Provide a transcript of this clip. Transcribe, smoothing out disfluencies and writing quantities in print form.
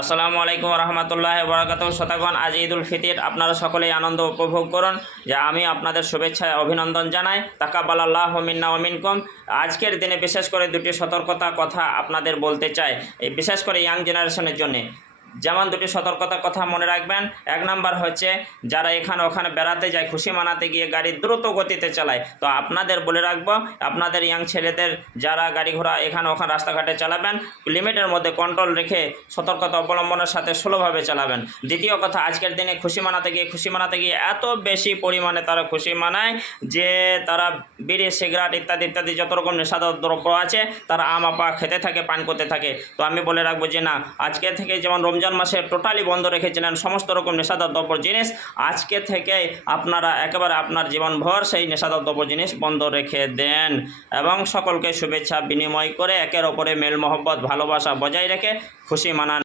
আসসালামু আলাইকুম রহমতুল্লাহ বরাকাতুহু। শতগণ, আজ ঈদুল ফিতর, আপনারা সকলেই আনন্দ উপভোগ করুন। যা আমি আপনাদের শুভেচ্ছায় অভিনন্দন জানাই। তাকাব্বালাল্লাহু মিন্না ওয়া মিনকুম। আজকের দিনে বিশেষ করে দুটি সতর্কতা কথা আপনাদের বলতে চাই, এই বিশেষ করে ইয়াং জেনারেশনের জন্য। যেমন দুটি সতর্কতার কথা মনে রাখবেন। এক নাম্বার হচ্ছে, যারা এখানে ওখানে বেড়াতে যায়, খুশি মানাতে গিয়ে গাড়ি দ্রুত গতিতে চালায়, তো আপনাদের বলে রাখবো, আপনাদের ইয়াং ছেলেদের যারা গাড়ি ঘোড়া এখানে ওখানে রাস্তাঘাটে চালাবেন, লিমিটের মধ্যে কন্ট্রোল রেখে সতর্কতা অবলম্বনের সাথে স্লোভাবে চালাবেন। দ্বিতীয় কথা, আজকের দিনে খুশি মানাতে গিয়ে এত বেশি পরিমাণে তারা খুশি মানায় যে তারা বিড়ি, সিগারেট ইত্যাদি ইত্যাদি যত রকম নেশাদার দ্রব্য আছে তারা আমা খেতে থাকে, পান করতে থাকে। তো আমি বলে রাখবো যে না, আজকে থেকে যেমন রমজান মাসে টোটালি বন্ধ রেখেছিলেন সমস্ত রকম নেশাদার দ্রব্য জিনিস, আজকে থেকে আপনারা একেবারে আপনার জীবনভর সেই নেশাদার দ্রব্য জিনিস বন্ধ রেখে দেন এবং সকলকে শুভেচ্ছা বিনিময় করে একের ওপরে মেল মহব্বত ভালোবাসা বজায় রেখে খুশি মানান।